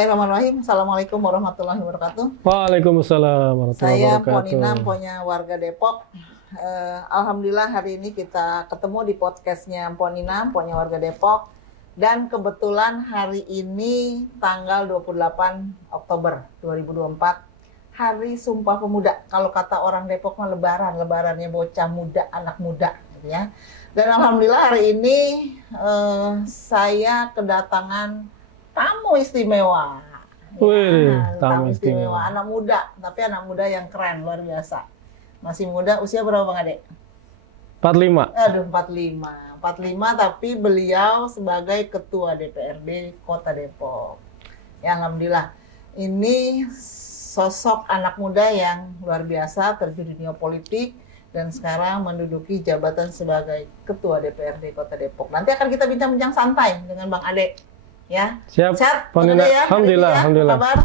Bismillahirrahmanirrahim. Assalamualaikum warahmatullahi wabarakatuh. Waalaikumsalam warahmatullahi Saya wabarakatuh. Ponina, punya warga Depok. Alhamdulillah hari ini kita ketemu di podcastnya Ponina, punya warga Depok. Dan kebetulan hari ini tanggal 28 Oktober 2024, Hari Sumpah Pemuda. Kalau kata orang Depok mah lebarannya bocah muda, anak muda, gitu ya. Dan alhamdulillah hari ini saya kedatangan tamu istimewa. Wih, Tamu istimewa. Anak muda, tapi anak muda yang keren, luar biasa. Masih muda, usia berapa Bang Ade? 45. Aduh, 45. 45, tapi beliau sebagai Ketua DPRD Kota Depok. Ya, alhamdulillah. Ini sosok anak muda yang luar biasa, terjun di dunia politik, dan sekarang menduduki jabatan sebagai Ketua DPRD Kota Depok. Nanti akan kita bincang-bincang santai dengan Bang Ade. Ya, Siap. sehat, Ponina. ya, Alhamdulillah, ya. alhamdulillah. Apa kabar?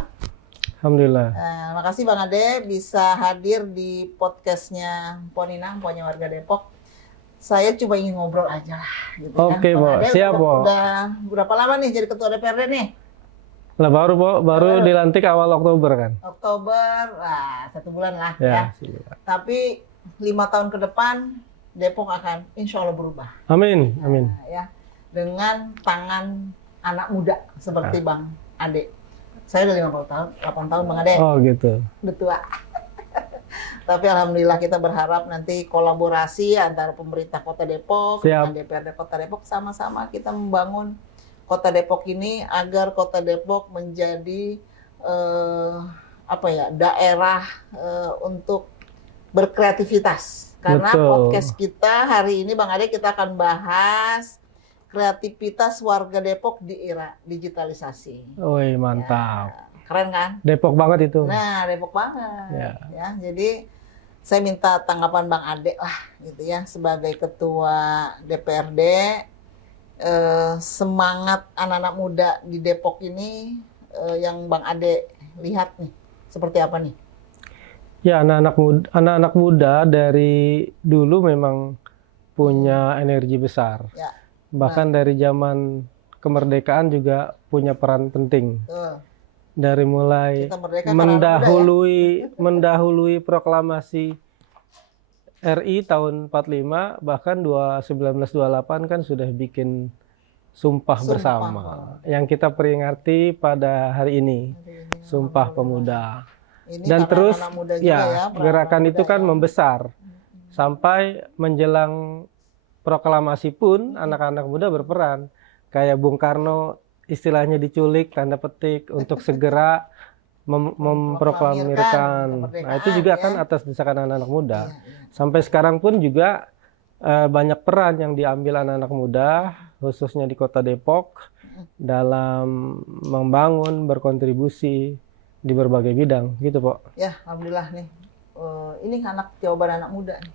Alhamdulillah. Makasih Bang Ade bisa hadir di podcastnya Ponina, punya warga Depok. Saya cuma ingin ngobrol aja lah. Gitu Oke, ya. Pak. Siap, Pak. Udah berapa lama nih jadi Ketua DPRD nih? Lah baru dilantik awal Oktober kan? Oktober, 1 bulan lah Ya. ya. Tapi 5 tahun ke depan Depok akan insya Allah berubah. Amin, amin. Ya, dengan tangan anak muda seperti Bang Ade. Saya udah 50 tahun, 8 tahun Bang Ade. Oh gitu. Udah tua. Tapi alhamdulillah kita berharap nanti kolaborasi antara pemerintah Kota Depok dengan DPRD Kota Depok, sama-sama kita membangun Kota Depok ini agar Kota Depok menjadi daerah untuk berkreativitas. Karena podcast kita hari ini Bang Ade kita akan bahas kreativitas warga Depok di era digitalisasi. Woi, mantap. Ya, keren kan? Depok banget itu. Nah, Depok banget. Ya, jadi saya minta tanggapan Bang Ade lah gitu ya sebagai Ketua DPRD. Semangat anak-anak muda di Depok ini yang Bang Ade lihat nih seperti apa nih? Ya, anak-anak muda dari dulu memang punya energi besar. Ya. Bahkan dari zaman kemerdekaan juga punya peran penting. Dari mulai mendahului proklamasi RI tahun 45, bahkan 1928 kan sudah bikin Sumpah Bersama yang kita peringati pada hari ini, Sumpah Pemuda. Dan terus ya gerakan itu kan membesar sampai menjelang proklamasi pun anak-anak muda berperan. Kayak Bung Karno istilahnya diculik tanda petik untuk segera memproklamirkan. Nah, itu juga kan atas desakan anak-anak muda. Sampai sekarang pun juga banyak peran yang diambil anak-anak muda, khususnya di Kota Depok, dalam membangun, berkontribusi di berbagai bidang, gitu, Pak. Ya, alhamdulillah nih. Ini anak jawaban anak muda nih.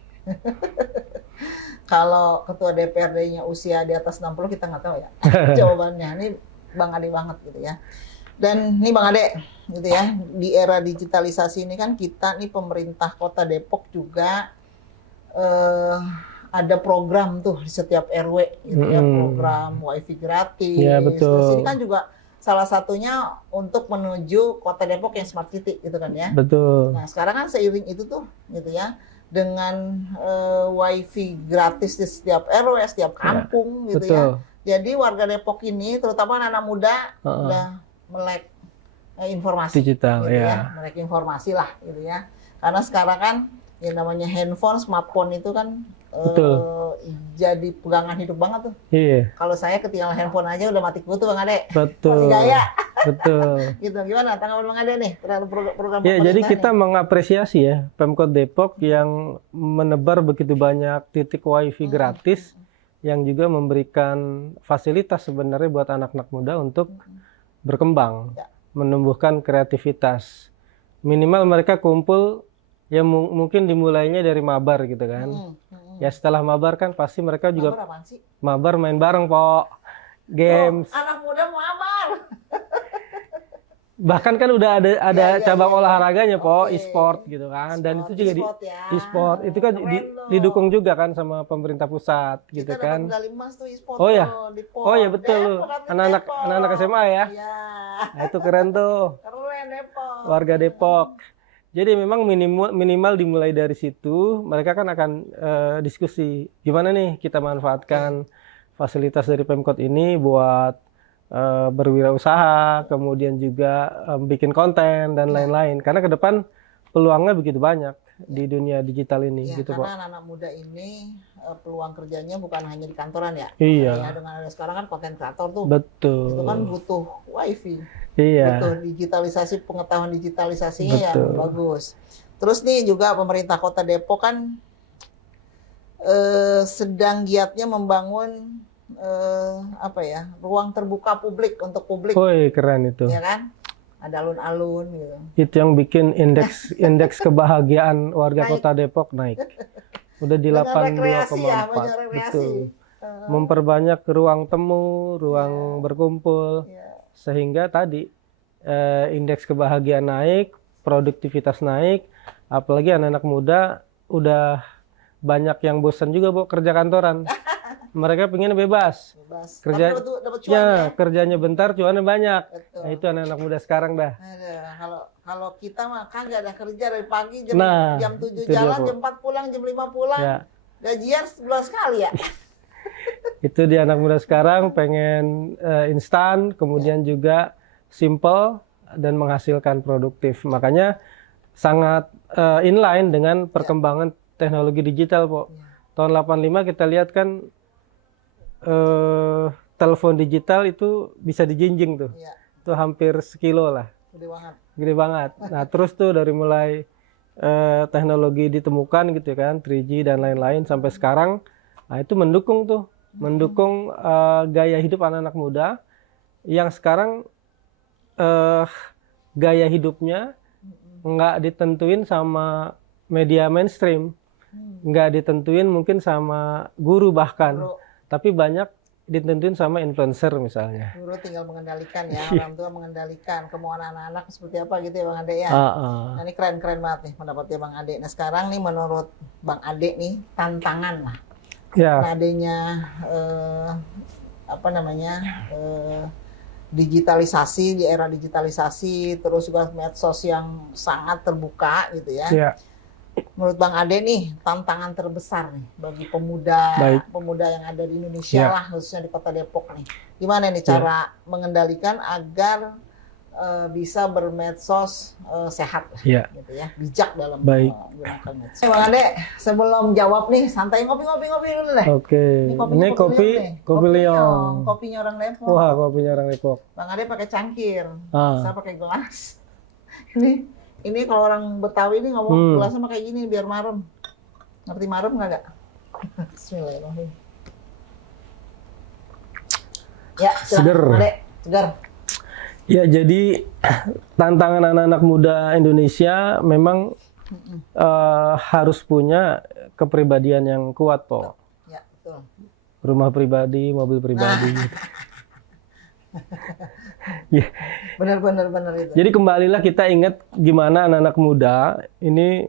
Kalau Ketua DPRD-nya usia di atas 60 kita nggak tahu ya jawabannya. Ini Bang Ade banget gitu ya. Dan nih Bang Ade gitu ya, di era digitalisasi ini kan kita nih pemerintah Kota Depok juga ada program tuh di setiap RW gitu ya, program WiFi gratis. Ya, betul. Terus ini kan juga salah satunya untuk menuju Kota Depok yang smart city gitu kan ya. Betul. Nah, sekarang kan seiring itu tuh gitu ya, dengan WiFi gratis di setiap RW, setiap kampung gitu betul. ya. Jadi warga Depok ini, terutama anak muda, udah melek informasi digital, gitu ya, melek informasi lah gitu ya. Karena sekarang kan yang namanya handphone, smartphone itu kan jadi pegangan hidup banget tuh. Iya. Kalau saya ketinggalan handphone aja udah mati kutu Bang Ade. Betul. Mati gaya. Betul. Gitu, gimana tanggapan Bang Ade nih terhadap program ya, jadi kita mengapresiasi ya Pemkot Depok yang menebar begitu banyak titik WiFi gratis yang juga memberikan fasilitas sebenarnya buat anak-anak muda untuk berkembang, menumbuhkan kreativitas. Minimal mereka kumpul ya mungkin dimulainya dari mabar gitu kan. Ya setelah mabar kan pasti mereka juga mabar main bareng, Pok. Games. Anak muda mabar. Bahkan kan udah ada Iya, cabang iya. olahraganya, Po, Oke. e-sport gitu kan. Dan itu juga E-sport ya. e-sport itu kan Keren loh. didukung juga kan sama pemerintah pusat gitu Kita dapat kan. medali emas tuh e-sport Oh ya. tuh di PON. Oh ya betul lu. Depok, atlet Anak-anak Depok. anak-anak SMA ya. Iya. Nah, itu keren tuh. Keren Depok. Warga Depok. Jadi memang minimal dimulai dari situ, mereka kan akan diskusi gimana nih kita manfaatkan fasilitas dari Pemkot ini buat berwirausaha, kemudian juga bikin konten dan lain-lain. Karena ke depan peluangnya begitu banyak di dunia digital ini, Ya, gitu Pak. karena anak-anak muda ini peluang kerjanya bukan hanya di kantoran ya. Iya. Ya, dengan ada sekarang kan konten kreator tuh. Betul. Itu kan butuh wifi. Iya. Butuh digitalisasi, pengetahuan digitalisasinya yang Betul. bagus. Terus nih juga pemerintah Kota Depok kan sedang giatnya membangun ruang terbuka publik untuk publik, Woi, keren itu. ya kan? Ada alun-alun gitu. Itu yang bikin indeks kebahagiaan warga Naik. Kota Depok naik. Udah di Dengan rekreasi ya, 82,4. banyak rekreasi. Betul. Memperbanyak ruang temu, ruang berkumpul, Ya. sehingga tadi indeks kebahagiaan naik, produktivitas naik, apalagi anak-anak muda udah banyak yang bosan juga Bu kerja kantoran. Mereka pengen bebas. Bebas. Kerja- Tapi dapat cuan Ya, ya. kerjanya bentar, cuannya banyak. Betul. Nah, itu anak-anak muda sekarang dah. Kalau kita mah kagak ada kerja dari pagi jam Nah, jam 7 itu dia, jalan, Bu. jam 4 pulang, jam 5 pulang. Ya, Gajian sebulan sekali ya. itu di anak muda sekarang pengen instan, kemudian juga simple dan menghasilkan produktif. Makanya sangat inline dengan perkembangan teknologi digital, Po. Tahun 85 kita lihat kan telepon digital itu bisa dijinjing tuh. Iya, Itu hampir sekilo lah. gede banget. Gede banget. Nah, terus tuh dari mulai teknologi ditemukan gitu kan, 3G dan lain-lain sampai sekarang, nah itu mendukung gaya hidup anak-anak muda yang sekarang gaya hidupnya nggak ditentuin sama media mainstream, nggak ditentuin mungkin sama guru bahkan, Guru, tapi banyak ditentuin sama influencer misalnya. guru tinggal mengendalikan ya, orang tua mengendalikan kemauan anak-anak seperti apa gitu ya Bang Ade ya. Nah, ini keren-keren banget nih pendapatnya Bang Ade. Nah sekarang nih menurut Bang Ade nih tantangan lah. Ya, Adanya digitalisasi, di era digitalisasi, terus juga medsos yang sangat terbuka gitu ya. ya. Menurut Bang Ade nih tantangan terbesar nih bagi pemuda Baik. yang ada di Indonesia Ya. lah, khususnya di Kota Depok nih. Gimana nih cara mengendalikan agar bisa bermedsos sehat lah, Ya. gitu ya, bijak dalam Baik. menggunakan medsos. Bang Ade, sebelum jawab nih, santai ngopi dulu deh. Oke, kopinya ini kopi Liong. Kopinya orang Depok. Wah, kopinya orang Depok. Bang Ade pakai cangkir, Ah. saya pakai gelas. Ini kalau orang Betawi ini ngomong gelasnya kayak gini biar marem. Ngerti marem nggak? Bismillahirrahmanirrahim. Ya, silakan, Seger. Bang Ade, segar. Ya, jadi tantangan anak-anak muda Indonesia memang harus punya kepribadian yang kuat, Po. Ya, betul. Rumah pribadi, mobil pribadi. Ya. Benar itu. Jadi kembalilah kita ingat gimana anak-anak muda ini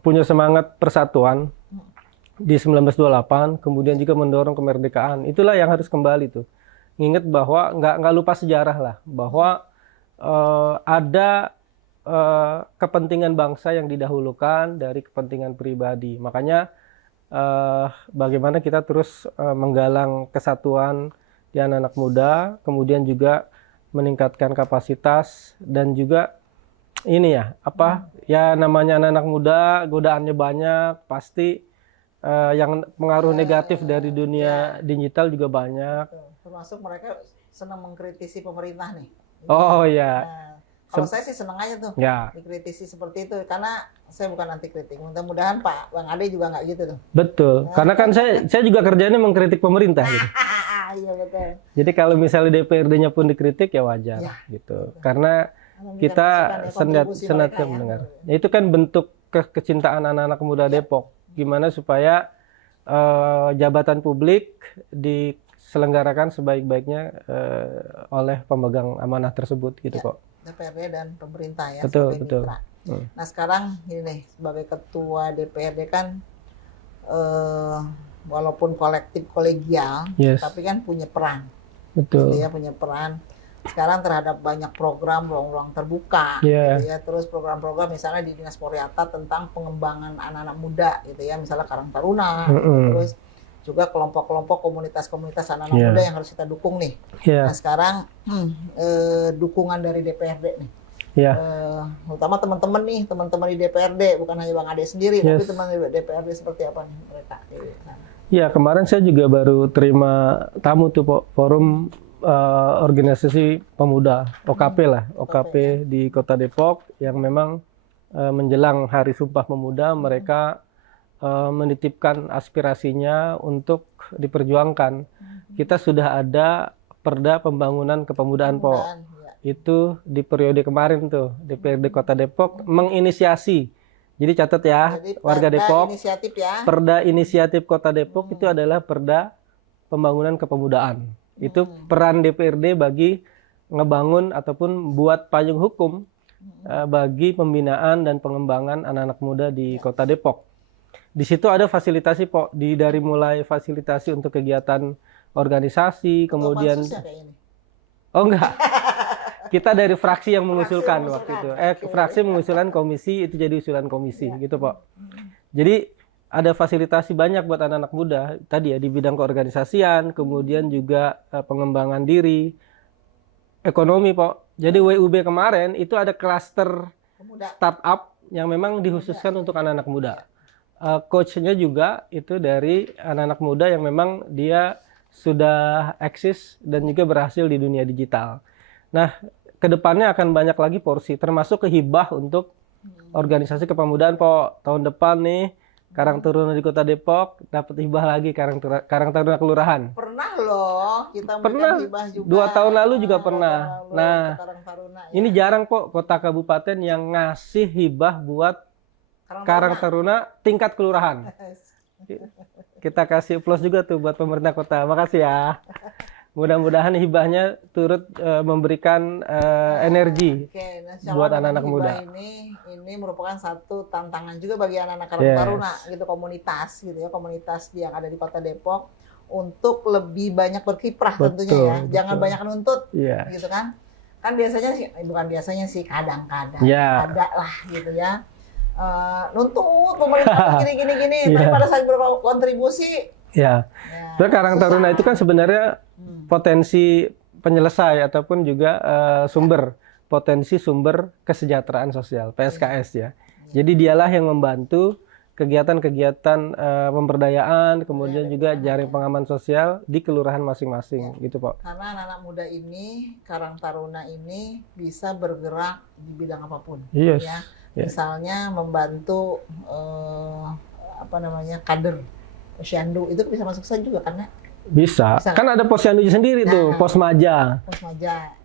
punya semangat persatuan di 1928, kemudian juga mendorong kemerdekaan. Itulah yang harus kembali tuh. Nginget bahwa nggak lupa sejarah lah, bahwa ada kepentingan bangsa yang didahulukan dari kepentingan pribadi. Makanya bagaimana kita terus menggalang kesatuan di anak-anak muda, kemudian juga meningkatkan kapasitas dan juga ini ya namanya anak-anak muda, godaannya banyak, pasti yang pengaruh negatif dari dunia digital juga banyak. Betul. Termasuk mereka senang mengkritisi pemerintah nih. Oh ya, Nah, kalau saya sih senang aja tuh ya dikritisi seperti itu, karena saya bukan anti kritik. Mudah-mudahan Pak Bang Ade juga nggak gitu tuh. betul. Karena kan saya juga kerjanya mengkritik pemerintah gitu. Iya betul. Jadi kalau misalnya DPRD-nya pun dikritik ya wajar Ya, gitu. Karena Karena kita menyaksikan kontribusi senat mereka ya. mendengar. Ya, itu kan bentuk kecintaan anak-anak muda Depok. Gimana supaya jabatan publik diselenggarakan sebaik-baiknya oleh pemegang amanah tersebut gitu Ya. kok. DPRD dan pemerintah ya Betul, sebagai betul. mitra. Nah sekarang ini nih sebagai ketua DPRD kan walaupun kolektif kolegial, Yes. tapi kan punya peran. Betul. Gitu ya, punya peran sekarang terhadap banyak program ruang-ruang terbuka, Yeah. gitu ya. Terus program-program misalnya di Dinas Pariwisata tentang pengembangan anak-anak muda, gitu ya, misalnya Karang Taruna, terus juga kelompok-kelompok komunitas-komunitas anak-anak muda yang harus kita dukung nih. Nah sekarang dukungan dari DPRD nih, terutama teman-teman di DPRD, bukan hanya Bang Ade sendiri, tapi teman di DPRD seperti apa nih mereka? Ya kemarin saya juga baru terima tamu tuh forum organisasi pemuda OKP lah, OKP di Kota Depok yang memang menjelang Hari Sumpah Pemuda mereka menitipkan aspirasinya untuk diperjuangkan. Kita sudah ada Perda Pembangunan Kepemudaan itu di periode kemarin tuh DPRD Kota Depok menginisiasi. Jadi catat ya, warga Depok, Perda Inisiatif Kota Depok itu adalah Perda Pembangunan Kepemudaan. Itu peran DPRD bagi ngebangun ataupun buat payung hukum bagi pembinaan dan pengembangan anak-anak muda di Kota Depok. Di situ ada fasilitasi dari mulai fasilitasi untuk kegiatan organisasi, kemudian oh enggak. Kita dari fraksi yang mengusulkan waktu itu. Fraksi mengusulkan komisi, itu jadi usulan komisi gitu, Pak. Jadi ada fasilitasi banyak buat anak-anak muda tadi ya di bidang keorganisasian, kemudian juga pengembangan diri, ekonomi, Pak. Jadi WUB kemarin itu ada klaster startup yang memang dikhususkan untuk anak-anak muda. Coachnya juga itu dari anak-anak muda yang memang dia sudah eksis dan juga berhasil di dunia digital. Nah, kedepannya akan banyak lagi porsi, termasuk hibah untuk organisasi kepemudaan, Pak. Tahun depan nih, Karang Taruna di Kota Depok dapat hibah lagi Karang Taruna Kelurahan. Pernah loh, kita pernah hibah juga. 2 tahun lalu juga pernah. Nah, ini jarang, Pak, kota kabupaten yang ngasih hibah buat Karang Taruna tingkat kelurahan. Kita kasih plus juga tuh buat pemerintah kota. Makasih ya. Mudah-mudahan hibahnya turut memberikan energi buat anak-anak muda. Ini merupakan satu tantangan juga bagi anak-anak Karang Taruna gitu, komunitas gitu ya, komunitas yang ada di Kota Depok untuk lebih banyak berkiprah tentunya ya. Jangan banyak nuntut gitu kan. Kan biasanya sih, bukan biasanya sih, kadang-kadang ada lah gitu ya. Nuntut pemerintah gini, tapi pada saat berkontribusi Sebenarnya Karang Taruna itu kan sebenarnya potensi penyelesai ataupun juga potensi sumber kesejahteraan sosial, PSKS ya. Jadi dialah yang membantu kegiatan-kegiatan pemberdayaan, kemudian juga jaring pengaman sosial di kelurahan masing-masing gitu, Pak. Karena anak-anak muda ini, Karang Taruna ini bisa bergerak di bidang apapun. Ya. Misalnya membantu kader posyandu itu bisa masuk saja juga karena bisa. Kan ada posyandu sendiri tuh, Posmaja.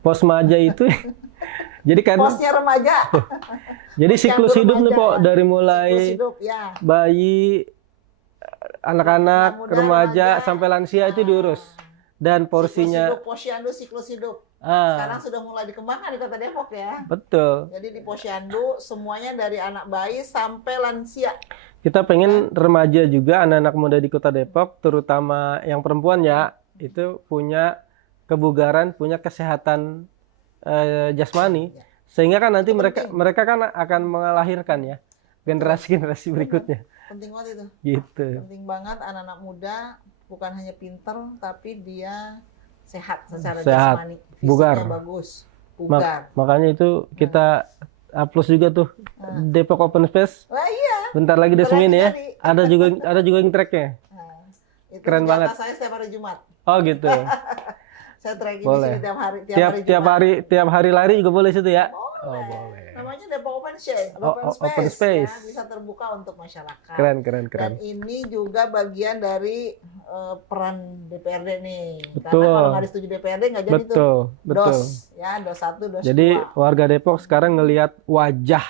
Posmaja itu jadi kan posnya remaja. Jadi siklus hidup nih, Pak, dari mulai bayi, anak-anak, remaja sampai lansia itu diurus. Dan porsinya posyandu siklus hidup. Sekarang sudah mulai dikembangkan di Kota Depok ya. Betul. Jadi di posyandu semuanya dari anak bayi sampai lansia. Kita pengen remaja juga, anak-anak muda di Kota Depok, terutama yang perempuan ya, itu punya kebugaran, punya kesehatan jasmani, sehingga kan nanti mereka kan akan melahirkan ya generasi-generasi berikutnya. Penting banget itu. Gitu. Penting banget anak-anak muda bukan hanya pinter, tapi dia sehat secara jasmani, bugar, bagus, bugar. Makanya itu kita plus juga tuh Depok Open Space. Bentar lagi Desmin ya. Ada juga yang tracknya. Keren banget. Saya setiap hari Jumat. Oh gitu. Saya tracking boleh. di sini tiap hari lari juga boleh situ ya. Boleh. Oh, boleh. Namanya Depok Open Space. Open Space. Ya, bisa terbuka untuk masyarakat. Keren. Dan ini juga bagian dari peran DPRD nih. Betul. Karena kalau nggak disetujui DPRD nggak jadi betul. DOS 1, DOS 2. Jadi warga Depok sekarang ngelihat wajah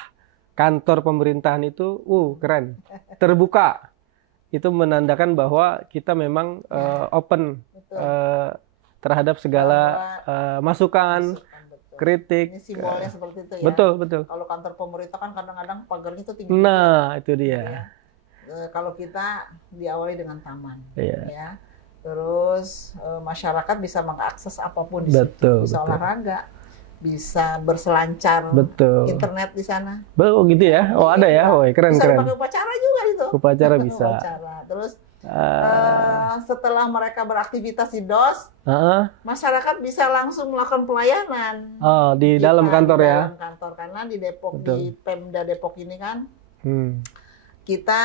kantor pemerintahan itu, keren, terbuka. Itu menandakan bahwa kita memang open terhadap segala masukan, kritik. Ini simbolnya seperti itu ya. Betul, betul. Kalau kantor pemerintah kan kadang-kadang pagarnya itu tinggi. Nah, itu dia. Ya. Kalau kita diawali dengan taman, Iya. ya. Terus masyarakat bisa mengakses apapun di Betul, situ. Bisa betul. olahraga, bisa berselancar, Betul. internet di sana. Oh gitu ya? Oh ada ya? Oh keren Bisa keren. dipakai upacara juga itu. Upacara bisa. Upacara. Terus setelah mereka beraktivitas di DOS, masyarakat bisa langsung melakukan pelayanan. Oh di dalam kantor di ya? Dalam kantor, karena di Depok, Betul. di Pemda Depok ini kan kita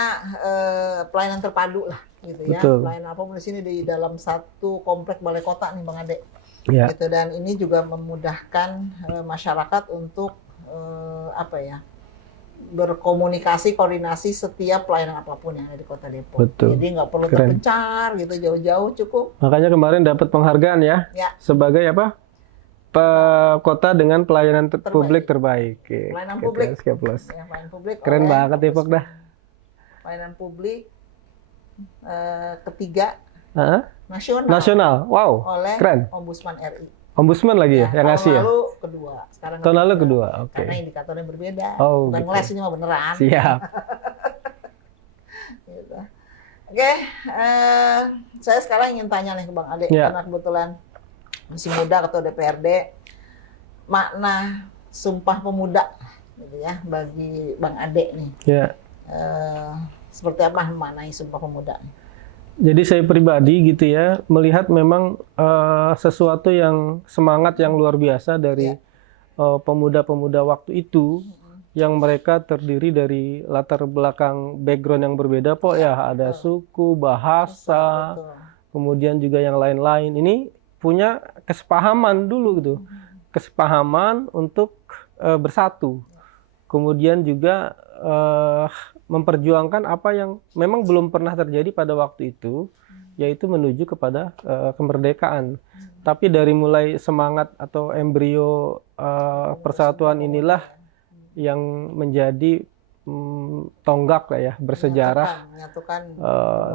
pelayanan terpadu lah, gitu ya. Betul. Pelayanan apapun di sini di dalam satu komplek balai kota nih Bang Ade. Ya. Gitu, dan ini juga memudahkan masyarakat untuk apa ya? Berkomunikasi, koordinasi setiap pelayanan apapun yang ada di Kota Depok. Betul. Jadi nggak perlu Keren. terpencar gitu jauh-jauh, cukup. Makanya kemarin dapat penghargaan ya, Ya. sebagai apa? Kota dengan pelayanan publik terbaik. Pelayanan publik. Sekian plus. Ya, pelayanan publik. Keren oleh banget Depok dah. Pelayanan publik ketiga nasional. Nasional, wow, Oleh keren. Ombudsman RI. Ombudsman lagi ya, yang ngasih ya? Tahun lalu kedua. Sekarang Tahun lalu kedua, oke. Karena indikatornya berbeda. Oh, Bukan gitu. ngeles, ini mah beneran. Siap. Gitu. Oke, saya sekarang ingin tanya nih ke Bang Ade, Ya. karena kebetulan masih muda ketua DPRD, makna Sumpah Pemuda, gitu ya, bagi Bang Ade nih. Ya. Seperti apa maknai Sumpah Pemuda? Jadi saya pribadi gitu ya, melihat memang sesuatu yang semangat yang luar biasa dari pemuda-pemuda waktu itu, yang mereka terdiri dari latar belakang background yang berbeda, ya ada suku, bahasa, Betul. kemudian juga yang lain-lain. Ini punya kesepahaman dulu gitu, kesepahaman untuk bersatu. Kemudian juga memperjuangkan apa yang memang belum pernah terjadi pada waktu itu, yaitu menuju kepada kemerdekaan. Tapi dari mulai semangat atau embrio persatuan inilah yang menjadi tonggak lah ya, bersejarah menyatukan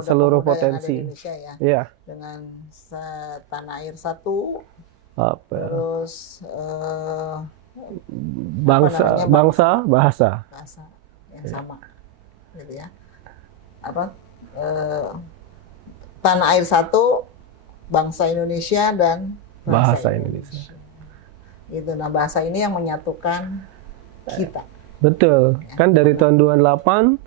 seluruh pemuda-pemuda yang ada di potensi. Indonesia ya. Ya. Dengan tanah air satu, Apa? terus Bangsa, bahasa. bahasa yang sama, gitu ya. Apa? Tanah air satu, bangsa Indonesia dan Bahasa Indonesia. Gitu. Nah, bahasa ini yang menyatukan kita. Betul. Kan dari tahun 28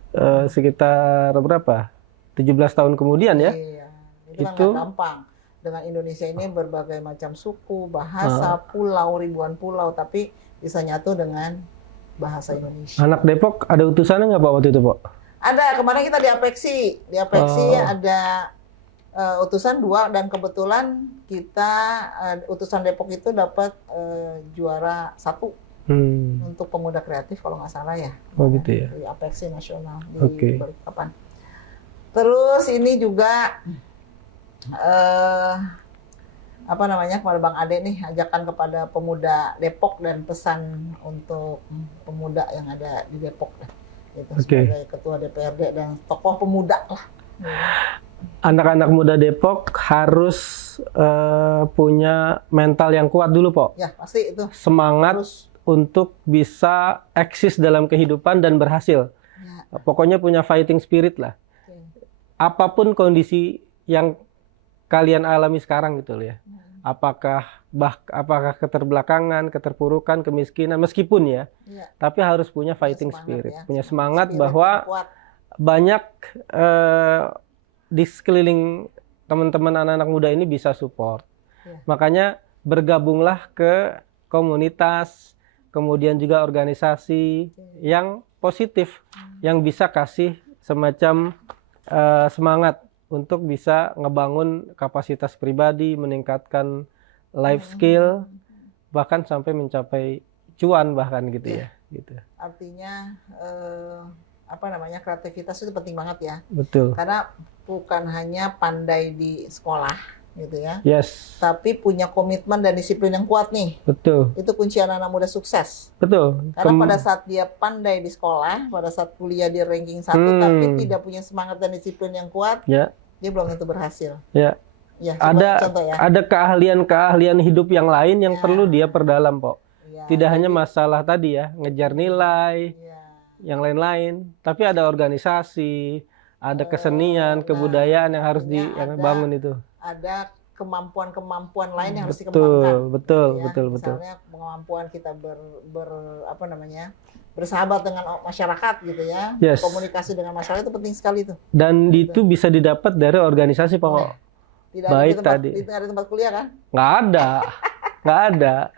sekitar berapa? 17 tahun kemudian ya. Iya. Itu kan nggak gampang. Dengan Indonesia ini berbagai macam suku, bahasa, pulau, ribuan pulau, tapi bisa nyatu dengan bahasa Indonesia. Anak Depok ada utusannya nggak Pak waktu itu Pak? Ada, kemarin kita di Apeksi. Di Apeksi ada utusan 2, dan kebetulan kita utusan Depok itu dapat juara 1 untuk pemuda kreatif kalau nggak salah ya. Oh gitu ya. Di Apeksi nasional di Oke. Balikpapan. Terus ini juga apa namanya, kepada Bang Ade nih, ajakan kepada pemuda Depok dan pesan untuk pemuda yang ada di Depok gitu, sebagai ketua DPRD dan tokoh pemuda lah. Anak-anak muda Depok harus punya mental yang kuat dulu, Pak. Ya, pasti itu. Semangat untuk bisa eksis dalam kehidupan dan berhasil. Ya. Pokoknya punya fighting spirit lah. Apapun kondisi yang kalian alami sekarang gitu loh ya. Apakah keterbelakangan, keterpurukan, kemiskinan, meskipun ya. Tapi harus punya fighting spirit, punya semangat bahwa banyak di sekeliling teman-teman anak-anak muda ini bisa support. Makanya bergabunglah ke komunitas, kemudian juga organisasi yang positif, yang bisa kasih semacam semangat untuk bisa ngebangun kapasitas pribadi, meningkatkan life skill, bahkan sampai mencapai cuan bahkan gitu ya. Gitu. Artinya apa namanya, kreativitas itu penting banget ya. Betul. Karena bukan hanya pandai di sekolah gitu ya. Yes. Tapi punya komitmen dan disiplin yang kuat nih. Betul. Itu kunci anak-anak muda sukses. Betul. Karena pada saat dia pandai di sekolah, pada saat kuliah di ranking 1, tapi tidak punya semangat dan disiplin yang kuat, dia belum tentu berhasil. Ya. Ya, ada keahlian-keahlian hidup yang lain yang perlu dia perdalam, Pok. Tidak hanya masalah tadi ya, ngejar nilai, ya. yang lain-lain, tapi ada organisasi, ada kesenian, kebudayaan yang harus artinya dibangun itu. Ada kemampuan-kemampuan lain yang harus dikembangkan. Betul. Misalnya kemampuan kita bersahabat dengan masyarakat gitu ya. Yes. Komunikasi dengan masyarakat itu penting sekali itu. Dan itu bisa didapat dari organisasi, Pak. Nah, tidak baik ada tadi. Tidak ada tempat kuliah kan? Nggak ada.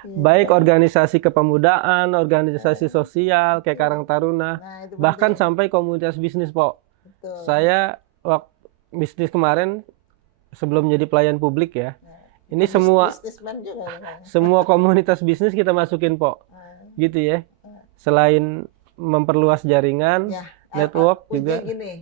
Baik organisasi kepemudaan, organisasi sosial kayak Karang Taruna, bahkan sampai komunitas bisnis, Pak. Betul. Saya waktu bisnis kemarin sebelum jadi pelayan publik ya. Ini semua komunitas bisnis kita masukin, Pak. Gitu ya. Selain memperluas jaringan, network juga. Gini,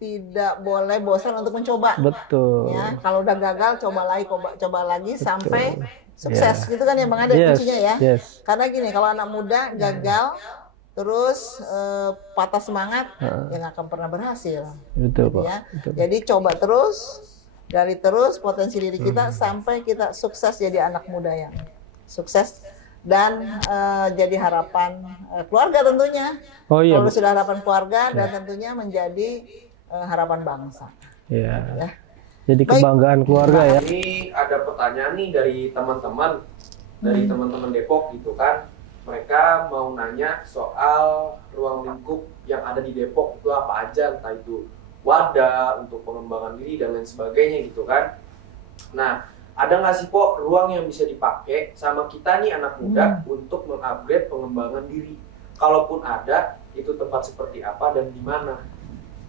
tidak boleh bosan untuk mencoba. Betul. Ya, kalau udah gagal coba lagi sampai sukses. Gitu kan ya Bang Ade kuncinya ya. Yes. Karena gini, kalau anak muda gagal terus patah semangat ya nggak akan pernah berhasil. Betul, gitu Pak. Ya. Betul. Jadi coba terus, gali terus potensi diri kita sampai kita sukses jadi anak muda yang sukses dan jadi harapan keluarga tentunya. Oh iya. Kalau sudah harapan keluarga dan tentunya menjadi harapan bangsa. Iya. Ya. Jadi kebanggaan keluarga ya. Ini ada pertanyaan nih dari teman-teman Depok gitu kan. Mereka mau nanya soal ruang lingkup yang ada di Depok itu apa aja, entah itu wadah untuk pengembangan diri dan lain sebagainya gitu kan. Nah, ada nggak sih Pok ruang yang bisa dipakai sama kita nih anak muda untuk mengupgrade pengembangan diri? Kalaupun ada, itu tempat seperti apa dan di mana?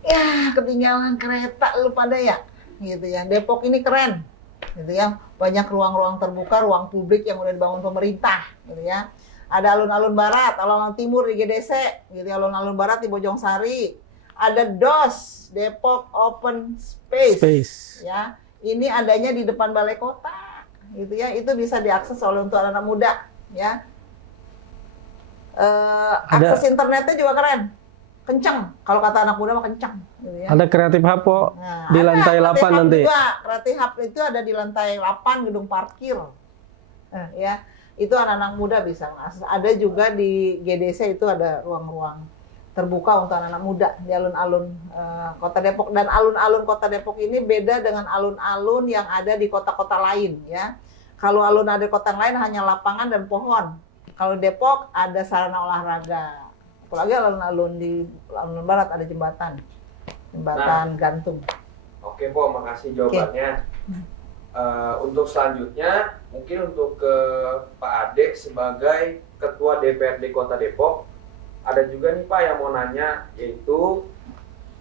Ya, ketinggalan kereta lu pada ya, gitu ya. Depok ini keren, gitu ya. Banyak ruang-ruang terbuka, ruang publik yang udah dibangun pemerintah, gitu ya. Ada alun-alun barat, alun-alun timur di GDC, gitu ya. Alun-alun barat di Bojongsari. Ada DOS, Depok Open Space. Ya. Ini adanya di depan Balai Kota, gitu ya. Itu bisa diakses oleh untuk anak-anak muda, ya. Akses internetnya juga keren. Kencang, kalau kata anak muda mah kencang. Gitu ya. Ada Kreatif Hub, Pak, di lantai 8 nanti. Kreatif Hub itu ada di lantai 8 gedung parkir. Ya, itu anak-anak muda bisa ngakses. Ada juga di GDC itu ada ruang-ruang terbuka untuk anak-anak muda di alun-alun Kota Depok. Dan alun-alun Kota Depok ini beda dengan alun-alun yang ada di kota-kota lain. Ya, kalau alun ada kota lain hanya lapangan dan pohon. Kalau Depok ada sarana olahraga. Apalagi alun-alun di alun barat ada jembatan gantung. Oke, Po, makasih jawabannya. Untuk selanjutnya, mungkin untuk ke Pak Ade sebagai Ketua DPRD Kota Depok, ada juga nih Pak yang mau nanya, yaitu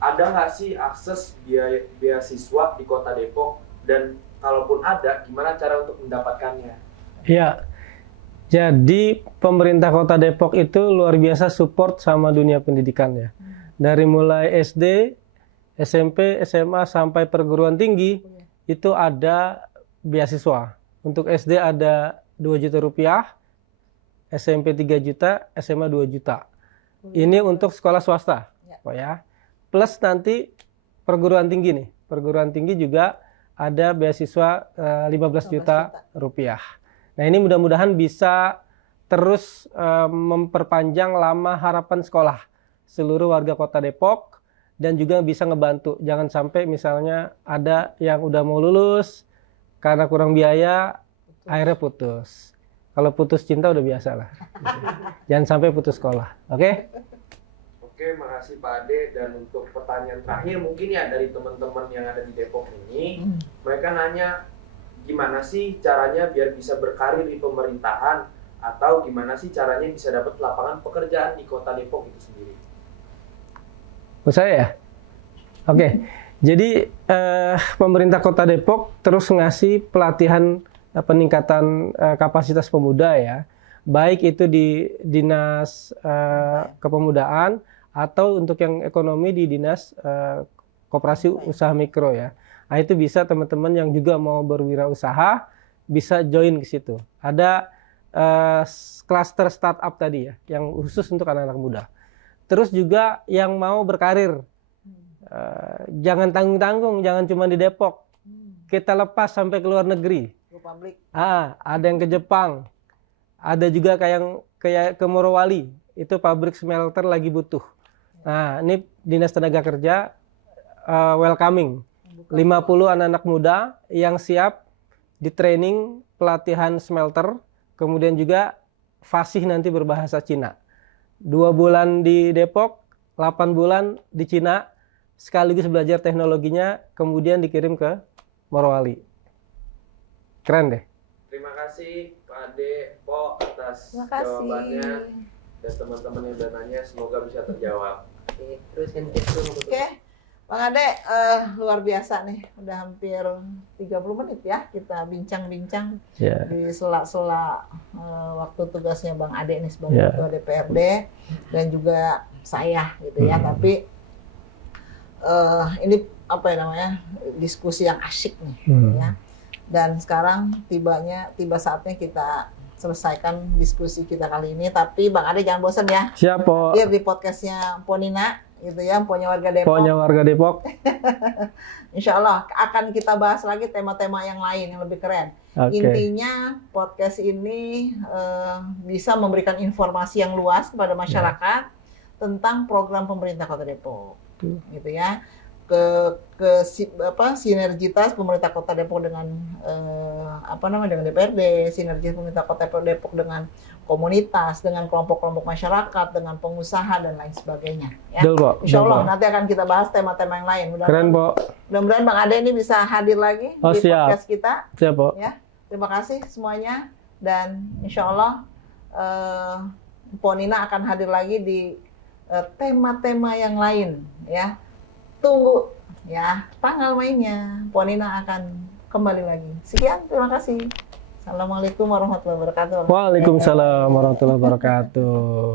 ada nggak sih akses beasiswa di Kota Depok, dan kalaupun ada, gimana cara untuk mendapatkannya? Iya. Jadi pemerintah Kota Depok itu luar biasa support sama dunia pendidikan ya. Dari mulai SD, SMP, SMA sampai perguruan tinggi itu ada beasiswa. Untuk SD ada 2 juta rupiah, SMP 3 juta, SMA 2 juta. Ini untuk sekolah swasta, Pak ya. Plus nanti perguruan tinggi nih. Perguruan tinggi juga ada beasiswa 15 juta rupiah. Nah, ini mudah-mudahan bisa terus memperpanjang lama harapan sekolah seluruh warga Kota Depok dan juga bisa ngebantu. Jangan sampai misalnya ada yang udah mau lulus karena kurang biaya, akhirnya putus. Kalau putus cinta udah biasa lah. Jangan sampai putus sekolah. Oke? Oke, makasih Pak Ade. Dan untuk pertanyaan terakhir mungkin ya dari teman-teman yang ada di Depok ini, mereka nanya, gimana sih caranya biar bisa berkarir di pemerintahan, atau gimana sih caranya bisa dapat lapangan pekerjaan di Kota Depok itu sendiri? Saya ya? Oke. Jadi pemerintah Kota Depok terus ngasih pelatihan peningkatan kapasitas pemuda ya. Baik itu di Dinas Kepemudaan atau untuk yang ekonomi di Dinas Koperasi Usaha Mikro ya. Nah, itu bisa teman-teman yang juga mau berwirausaha bisa join ke situ. Ada klaster startup tadi ya, yang khusus untuk anak-anak muda. Terus juga yang mau berkarir, jangan tanggung-tanggung, jangan cuma di Depok. Kita lepas sampai ke luar negeri. pabrik. Ada yang ke Jepang. Ada juga kayak ke Morowali. Itu pabrik smelter lagi butuh. Nah, ini Dinas Tenaga Kerja welcoming 50 anak-anak muda yang siap di training pelatihan smelter, kemudian juga fasih nanti berbahasa Cina. 2 bulan di Depok, 8 bulan di Cina, sekaligus belajar teknologinya, kemudian dikirim ke Morowali. Keren deh. Terima kasih Pak Ade, Po atas Terima kasih. jawabannya dan teman-teman yang udah nanya semoga bisa terjawab. Oke, terus yang kedua Oke, Bang Ade, luar biasa nih. Udah hampir 30 menit ya kita bincang-bincang Ya. di sela-sela waktu tugasnya Bang Ade nih sebagai Ya. Ketua DPRD dan juga saya gitu ya. Tapi ini apa ya namanya, diskusi yang asyik nih ya. Dan sekarang tiba saatnya kita selesaikan diskusi kita kali ini. Tapi Bang Ade jangan bosan ya. Siap, Po. Hadir di podcastnya Ponina gitu ya, Ponya Warga Depok. Pokoknya warga Depok. Insya Allah akan kita bahas lagi tema-tema yang lain yang lebih keren. Oke. Intinya podcast ini bisa memberikan informasi yang luas kepada masyarakat tentang program pemerintah Kota Depok, gitu ya. Sinergitas pemerintah Kota Depok dengan dengan DPRD, sinergitas pemerintah Kota Depok dengan komunitas, dengan kelompok-kelompok masyarakat, dengan pengusaha dan lain sebagainya. Ya. Betul, Po. Insya Allah Betul, Po. nanti akan kita bahas tema-tema yang lain. Keren, Po. Mudah-mudahan Bang Ade ini bisa hadir lagi Oh, di siap. podcast kita. Siap, Po. Ya, terima kasih semuanya dan insya Allah Ponina akan hadir lagi di tema-tema yang lain ya. Tunggu ya tanggal mainnya. Ponina akan kembali lagi. Sekian, terima kasih. Assalamualaikum warahmatullahi wabarakatuh. Waalaikumsalam warahmatullahi wabarakatuh.